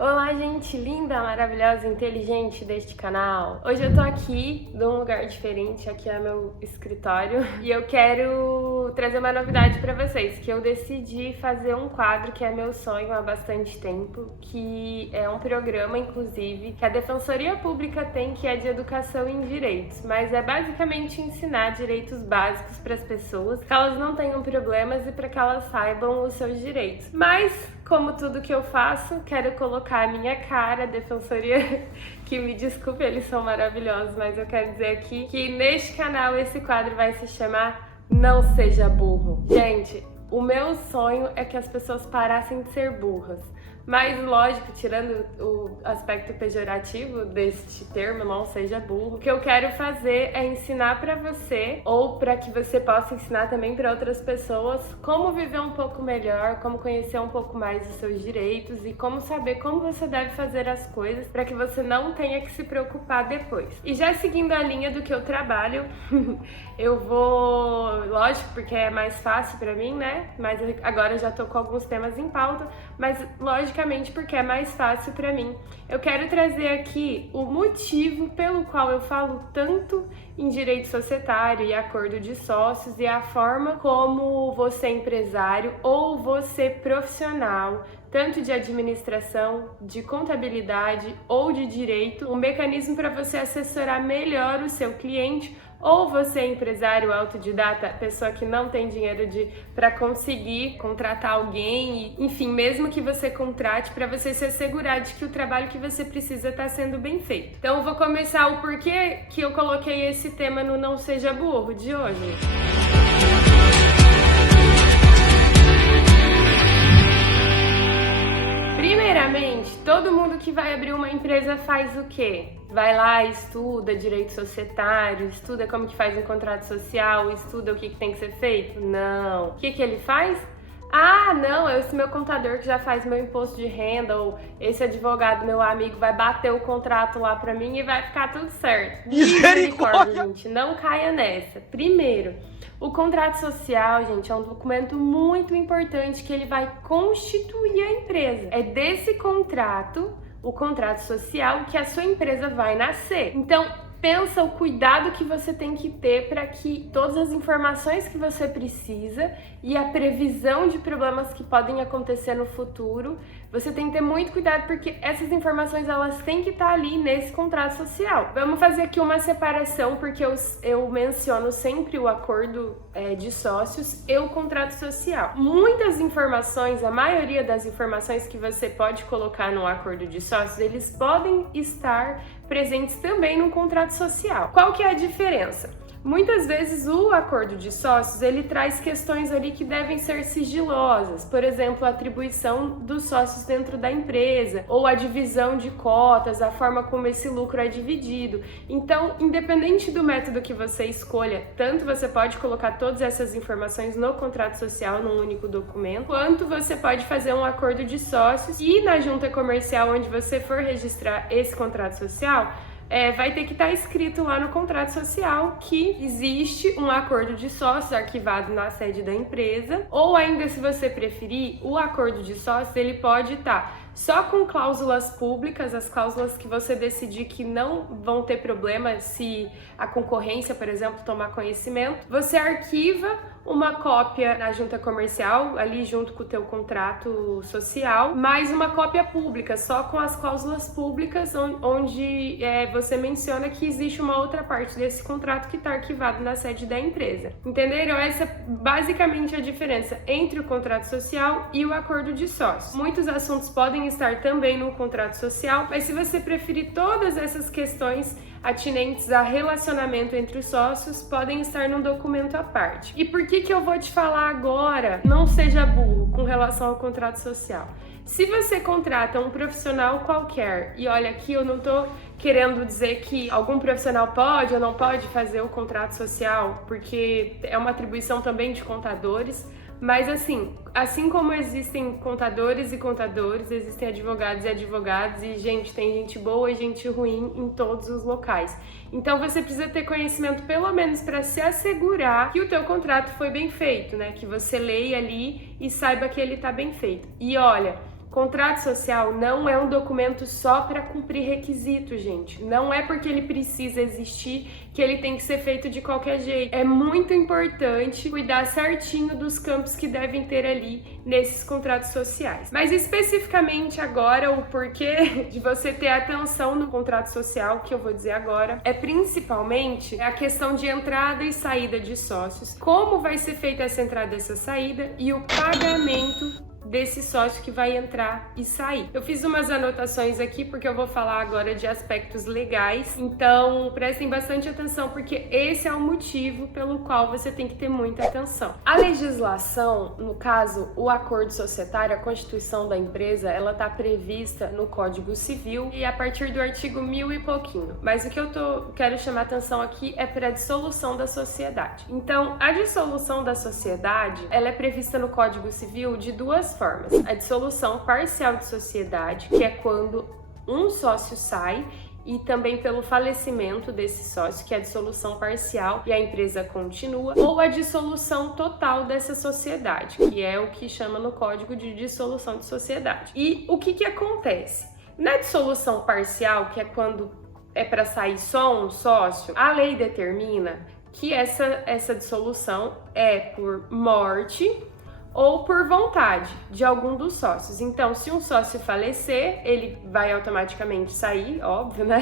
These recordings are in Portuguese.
Olá, gente linda, maravilhosa, inteligente deste canal. Hoje eu tô aqui num lugar diferente, aqui é meu escritório, e eu quero trazer uma novidade pra vocês, que eu decidi fazer um quadro que é meu sonho há bastante tempo, que é um programa, inclusive, que a Defensoria Pública tem, que é de educação em direitos, mas é basicamente ensinar direitos básicos para as pessoas, que elas não tenham problemas e para que elas saibam os seus direitos. Mas, como tudo que eu faço, quero colocar a minha cara, a Defensoria, que me desculpe, eles são maravilhosos, mas eu quero dizer aqui que neste canal esse quadro vai se chamar Não Seja Burro. Gente, o meu sonho é que as pessoas parassem de ser burras. Mas, lógico, tirando o aspecto pejorativo deste termo, não seja burro, o que eu quero fazer é ensinar pra você, ou para que você possa ensinar também para outras pessoas, como viver um pouco melhor, como conhecer um pouco mais os seus direitos e como saber como você deve fazer as coisas para que você não tenha que se preocupar depois. E já seguindo a linha do que eu trabalho, eu vou, lógico, porque é mais fácil pra mim, né? Mas agora eu já tô com alguns temas em pauta, mas logicamente porque é mais fácil pra mim. Eu quero trazer aqui o motivo pelo qual eu falo tanto em direito societário e acordo de sócios e a forma como você empresário ou você profissional, tanto de administração, de contabilidade ou de direito, um mecanismo para você assessorar melhor o seu cliente. Ou você é empresário autodidata, pessoa que não tem dinheiro para conseguir contratar alguém, e, enfim, mesmo que você contrate, para você se assegurar de que o trabalho que você precisa está sendo bem feito. Então eu vou começar o porquê que eu coloquei esse tema no Não Seja Burro de hoje. Primeiramente, todo mundo que vai abrir uma empresa faz o quê? Vai lá, estuda direito societário, estuda como que faz um contrato social, estuda o que tem que ser feito? Não. O que ele faz? Ah, não, esse meu contador que já faz meu imposto de renda, ou esse advogado, meu amigo, vai bater o contrato lá pra mim e vai ficar tudo certo. Misericórdia, gente, não caia nessa. Primeiro, o contrato social, gente, é um documento muito importante que ele vai constituir a empresa. É desse contrato, o contrato social, que a sua empresa vai nascer. Então, pensa o cuidado que você tem que ter para que todas as informações que você precisa e a previsão de problemas que podem acontecer no futuro, você tem que ter muito cuidado porque essas informações elas têm que estar ali nesse contrato social. Vamos fazer aqui uma separação porque eu menciono sempre o acordo de sócios e o contrato social. Muitas informações, a maioria das informações que você pode colocar no acordo de sócios, eles podem estar presentes também no contrato social. Qual que é a diferença? Muitas vezes o acordo de sócios, ele traz questões ali que devem ser sigilosas, por exemplo, a atribuição dos sócios dentro da empresa, ou a divisão de cotas, a forma como esse lucro é dividido. Então, independente do método que você escolha, tanto você pode colocar todas essas informações no contrato social, num único documento, quanto você pode fazer um acordo de sócios e na junta comercial onde você for registrar esse contrato social, vai ter que estar escrito lá no contrato social que existe um acordo de sócios arquivado na sede da empresa, ou ainda, se você preferir, o acordo de sócios ele pode estar só com cláusulas públicas, as cláusulas que você decidir que não vão ter problema se a concorrência, por exemplo, tomar conhecimento. Você arquiva uma cópia na junta comercial, ali junto com o teu contrato social, mais uma cópia pública, só com as cláusulas públicas, onde você menciona que existe uma outra parte desse contrato que está arquivado na sede da empresa. Entenderam? Essa é basicamente a diferença entre o contrato social e o acordo de sócios. Muitos assuntos podem estar também no contrato social, mas se você preferir todas essas questões atinentes a relacionamento entre os sócios, podem estar num documento à parte. E por que eu vou te falar agora? Não seja burro com relação ao contrato social. Se você contrata um profissional qualquer, e olha aqui eu não tô querendo dizer que algum profissional pode ou não pode fazer o contrato social, porque é uma atribuição também de contadores, mas assim como existem contadores e contadores, existem advogados e advogados, e tem gente boa e gente ruim em todos os locais. Então você precisa ter conhecimento pelo menos para se assegurar que o teu contrato foi bem feito, né? Que você leia ali e saiba que ele tá bem feito. E olha, Contrato social não é um documento só para cumprir requisitos, gente. Não é porque ele precisa existir que ele tem que ser feito de qualquer jeito. É muito importante cuidar certinho dos campos que devem ter ali nesses contratos sociais. Mas especificamente agora, o porquê de você ter atenção no contrato social, que eu vou dizer agora, é principalmente a questão de entrada e saída de sócios, como vai ser feita essa entrada e essa saída e o pagamento desse sócio que vai entrar e sair. Eu fiz umas anotações aqui porque eu vou falar agora de aspectos legais, então prestem bastante atenção porque esse é o motivo pelo qual você tem que ter muita atenção. A legislação, no caso, o acordo societário, a constituição da empresa, ela está prevista no Código Civil e a partir do artigo 1000 e pouquinho. Mas o que eu quero chamar atenção aqui é para a dissolução da sociedade. Então, a dissolução da sociedade, ela é prevista no Código Civil de duas formas. A dissolução parcial de sociedade, que é quando um sócio sai, e também pelo falecimento desse sócio, que é a dissolução parcial e a empresa continua, ou a dissolução total dessa sociedade, que é o que chama no código de dissolução de sociedade. E o que acontece? Na dissolução parcial, que é quando é para sair só um sócio, a lei determina que essa dissolução é por morte ou por vontade de algum dos sócios. Então, se um sócio falecer, ele vai automaticamente sair, óbvio, né,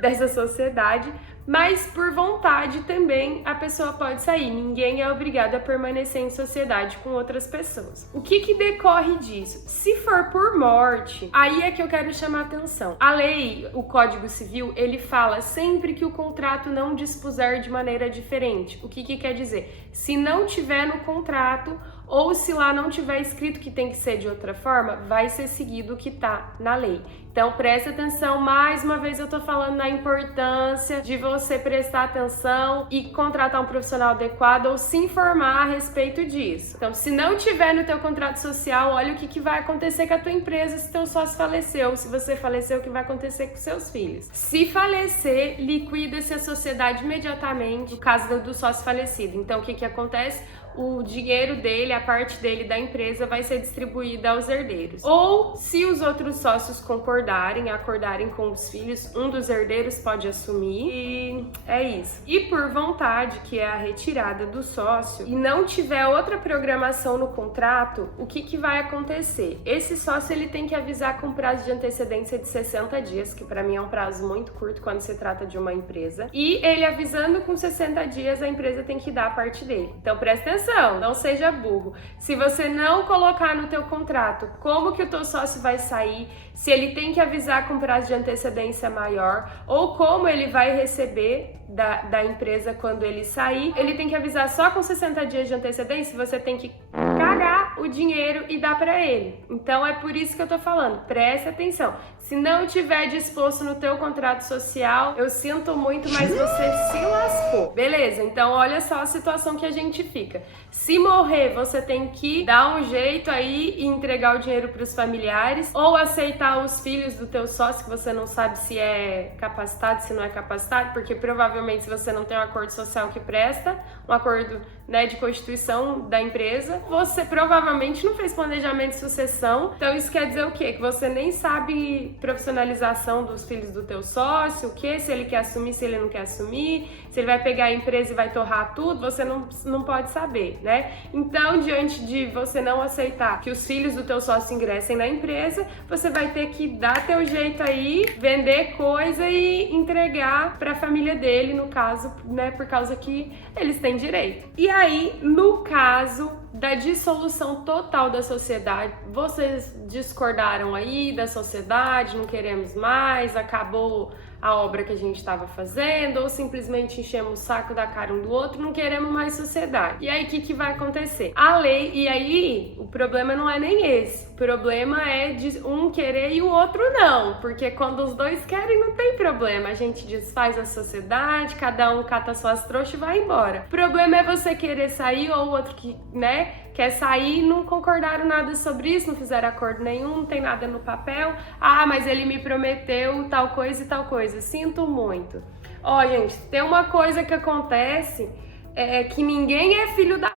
dessa sociedade, mas por vontade também a pessoa pode sair. Ninguém é obrigado a permanecer em sociedade com outras pessoas. O que decorre disso? Se for por morte, aí é que eu quero chamar atenção. A lei, o Código Civil, ele fala sempre que o contrato não dispuser de maneira diferente. O que quer dizer? Se não tiver no contrato ou se lá não tiver escrito que tem que ser de outra forma, vai ser seguido o que tá na lei. Então presta atenção, mais uma vez eu tô falando na importância de você prestar atenção e contratar um profissional adequado ou se informar a respeito disso. Então, se não tiver no teu contrato social, olha o que vai acontecer com a tua empresa se teu sócio faleceu, se você faleceu, o que vai acontecer com seus filhos. Se falecer, liquida-se a sociedade imediatamente, no caso do sócio falecido. Então, o que acontece? O dinheiro dele, a parte dele da empresa vai ser distribuída aos herdeiros. Ou, se os outros sócios acordarem com os filhos, um dos herdeiros pode assumir e é isso. E por vontade, que é a retirada do sócio, e não tiver outra programação no contrato, o que vai acontecer? Esse sócio ele tem que avisar com prazo de antecedência de 60 dias, que para mim é um prazo muito curto quando se trata de uma empresa. E ele avisando com 60 dias, a empresa tem que dar a parte dele. Então presta atenção, não seja burro. Se você não colocar no teu contrato como que o teu sócio vai sair, se ele tem que avisar com prazo de antecedência maior, ou como ele vai receber da empresa quando ele sair, ele tem que avisar só com 60 dias de antecedência, você tem que cagar o dinheiro e dar para ele. Então é por isso que eu tô falando, preste atenção. Se não tiver disposto no teu contrato social, eu sinto muito, mas você se lascou. Beleza, então olha só a situação que a gente fica. Se morrer, você tem que dar um jeito aí e entregar o dinheiro para os familiares, ou aceitar os filhos do teu sócio, que você não sabe se é capacitado, se não é capacitado, porque provavelmente se você não tem um acordo social que presta, um acordo, né, de constituição da empresa, você provavelmente não fez planejamento de sucessão. Então isso quer dizer o quê? Que você nem sabe profissionalização dos filhos do teu sócio, o quê? Se ele quer assumir, se ele não quer assumir, se ele vai pegar a empresa e vai torrar tudo, você não pode saber, né? Então, diante de você não aceitar que os filhos do teu sócio ingressem na empresa, você vai ter que dar teu jeito aí, vender coisa e entregar para a família dele, no caso, né, por causa que eles têm direito. E aí, no caso da dissolução total da sociedade, vocês discordaram aí da sociedade, não queremos mais, acabou a obra que a gente estava fazendo, ou simplesmente enchemos o saco da cara um do outro, não queremos mais sociedade. E aí, o que vai acontecer? A lei, e aí, o problema não é nem esse. O problema é de um querer e o outro não, porque quando os dois querem, não tem problema. A gente desfaz a sociedade, cada um cata suas trouxas e vai embora. O problema é você querer sair ou o outro que, né, quer sair, não concordaram nada sobre isso, não fizeram acordo nenhum, não tem nada no papel. Ah, mas ele me prometeu tal coisa e tal coisa. Sinto muito. Ó, gente, tem uma coisa que acontece, é que ninguém é filho da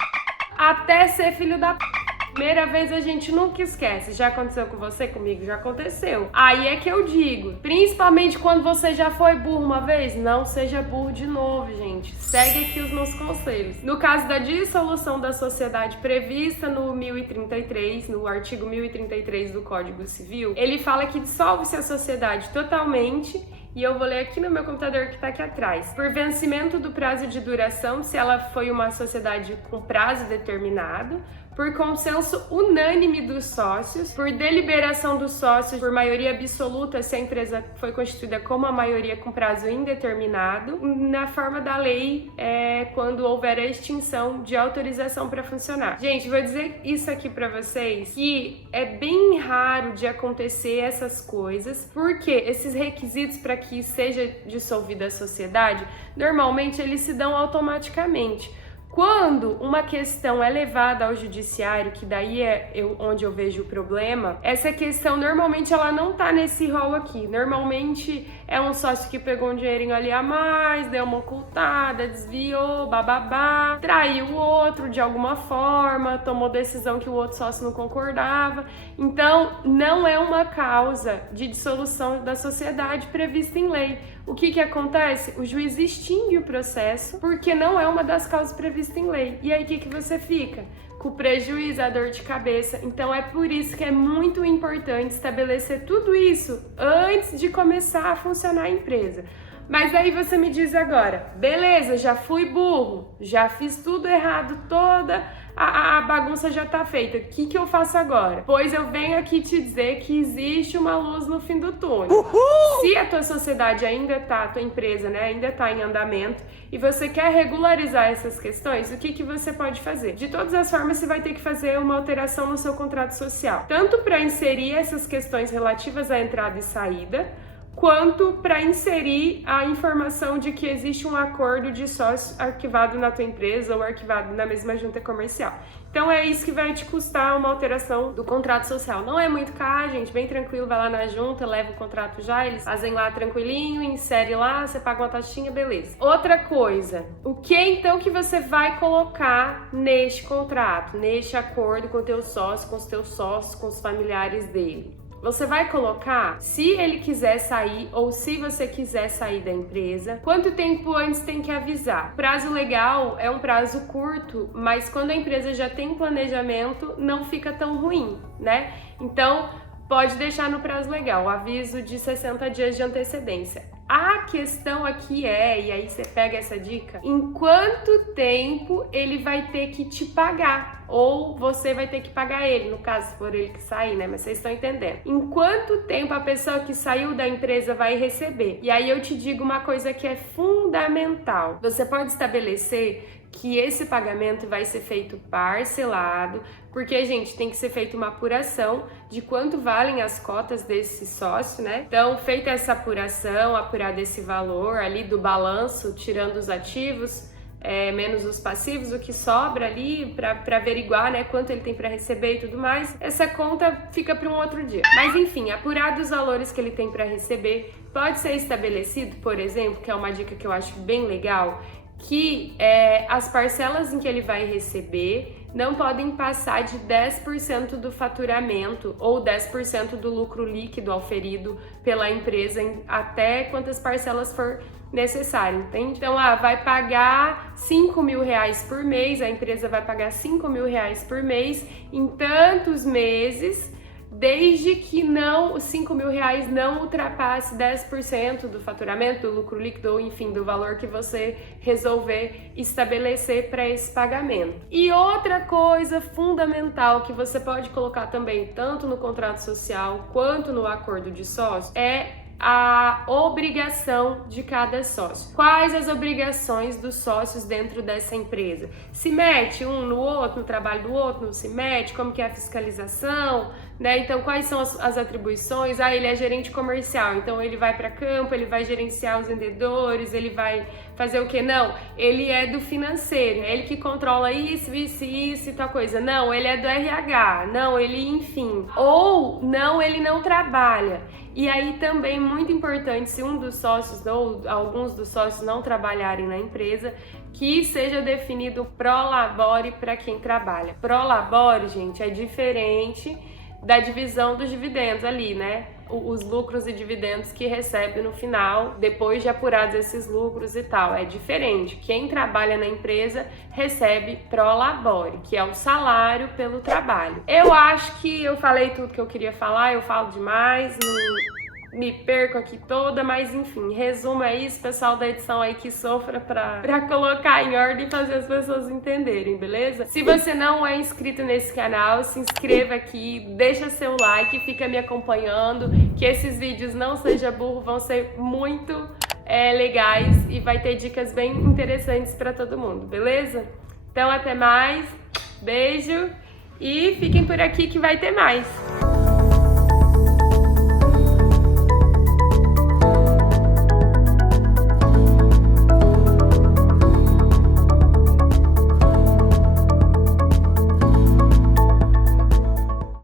até ser filho da Primeira vez a gente nunca esquece. Já aconteceu com você? Comigo já aconteceu. Aí é que eu digo, principalmente quando você já foi burro uma vez, não seja burro de novo, gente. Segue aqui os meus conselhos. No caso da dissolução da sociedade prevista no 1033, no artigo 1033 do Código Civil, ele fala que dissolve-se a sociedade totalmente. E eu vou ler aqui no meu computador que está aqui atrás. Por vencimento do prazo de duração, se ela foi uma sociedade com prazo determinado, por consenso unânime dos sócios, por deliberação dos sócios, por maioria absoluta, se a empresa foi constituída como a maioria com prazo indeterminado, na forma da lei, quando houver a extinção de autorização para funcionar. Gente, vou dizer isso aqui para vocês, que é bem raro de acontecer essas coisas, porque esses requisitos para que seja dissolvida a sociedade, normalmente eles se dão automaticamente. Quando uma questão é levada ao judiciário, que daí onde eu vejo o problema, essa questão normalmente ela não tá nesse rol aqui. Normalmente é um sócio que pegou um dinheirinho ali a mais, deu uma ocultada, desviou, bababá, traiu o outro de alguma forma, tomou decisão que o outro sócio não concordava. Então, não é uma causa de dissolução da sociedade prevista em lei. O que acontece? O juiz extingue o processo porque não é uma das causas previstas em lei. E aí, o que você fica? Com o prejuízo, a dor de cabeça. Então, é por isso que é muito importante estabelecer tudo isso antes de começar a funcionar a empresa. Mas aí você me diz agora, beleza, já fui burro, já fiz tudo errado, toda a bagunça já tá feita, o que eu faço agora? Pois eu venho aqui te dizer que existe uma luz no fim do túnel. Uhul! Se a tua sociedade ainda tá, a tua empresa, né, ainda tá em andamento e você quer regularizar essas questões, o que você pode fazer? De todas as formas, você vai ter que fazer uma alteração no seu contrato social, tanto para inserir essas questões relativas à entrada e saída, quanto para inserir a informação de que existe um acordo de sócio arquivado na tua empresa ou arquivado na mesma junta comercial. Então é isso que vai te custar uma alteração do contrato social. Não é muito caro, gente, bem tranquilo, vai lá na junta, leva o contrato já, eles fazem lá tranquilinho, insere lá, você paga uma taxinha, beleza. Outra coisa, o que então que você vai colocar neste contrato, neste acordo com o teu sócio, com os teus sócios, com os familiares dele? Você vai colocar se ele quiser sair ou se você quiser sair da empresa, quanto tempo antes tem que avisar. Prazo legal é um prazo curto, mas quando a empresa já tem planejamento, não fica tão ruim, né? Então, pode deixar no prazo legal, o aviso de 60 dias de antecedência. A questão aqui e aí você pega essa dica, em quanto tempo ele vai ter que te pagar? Ou você vai ter que pagar ele, no caso, se for ele que sair, né? Mas vocês estão entendendo. Em quanto tempo a pessoa que saiu da empresa vai receber? E aí eu te digo uma coisa que é fundamental. Você pode estabelecer que esse pagamento vai ser feito parcelado, porque, gente, tem que ser feita uma apuração de quanto valem as cotas desse sócio, né? Então, feita essa apuração, apurado esse valor ali do balanço, tirando os ativos, menos os passivos, o que sobra ali para averiguar, né, quanto ele tem para receber e tudo mais, essa conta fica para um outro dia. Mas enfim, apurado os valores que ele tem para receber, pode ser estabelecido, por exemplo, que é uma dica que eu acho bem legal, que as parcelas em que ele vai receber não podem passar de 10% do faturamento ou 10% do lucro líquido auferido pela empresa até quantas parcelas for necessário, entende? Então, vai pagar R$5.000 por mês, a empresa vai pagar R$5.000 por mês em tantos meses, desde que os R$5.000 não ultrapasse 10% do faturamento, do lucro líquido, ou enfim, do valor que você resolver estabelecer para esse pagamento. E outra coisa fundamental que você pode colocar também, tanto no contrato social quanto no acordo de sócio, é a obrigação de cada sócio. Quais as obrigações dos sócios dentro dessa empresa? Se mete um no outro, no trabalho do outro, não se mete? Como que é a fiscalização? Né? Então, quais são as atribuições? Ele é gerente comercial, então ele vai para campo, ele vai gerenciar os vendedores, ele vai fazer o quê? Não, ele é do financeiro, é ele que controla isso e tal coisa. Não, ele é do RH, não, ele, enfim. Ou, não, ele não trabalha. E aí também muito importante, se um dos sócios ou alguns dos sócios não trabalharem na empresa, que seja definido prolabore para quem trabalha. Prolabore, gente, é diferente da divisão dos dividendos ali, né? Os lucros e dividendos que recebe no final, depois de apurados esses lucros e tal. É diferente. Quem trabalha na empresa recebe prolabore, que é o salário pelo trabalho. Eu acho que eu falei tudo que eu queria falar, eu falo demais, me perco aqui toda, mas enfim, resumo é isso, pessoal da edição aí que sofra pra colocar em ordem e fazer as pessoas entenderem, beleza? Se você não é inscrito nesse canal, se inscreva aqui, deixa seu like, fica me acompanhando, que esses vídeos não seja burro, vão ser muito legais e vai ter dicas bem interessantes pra todo mundo, beleza? Então até mais, beijo e fiquem por aqui que vai ter mais!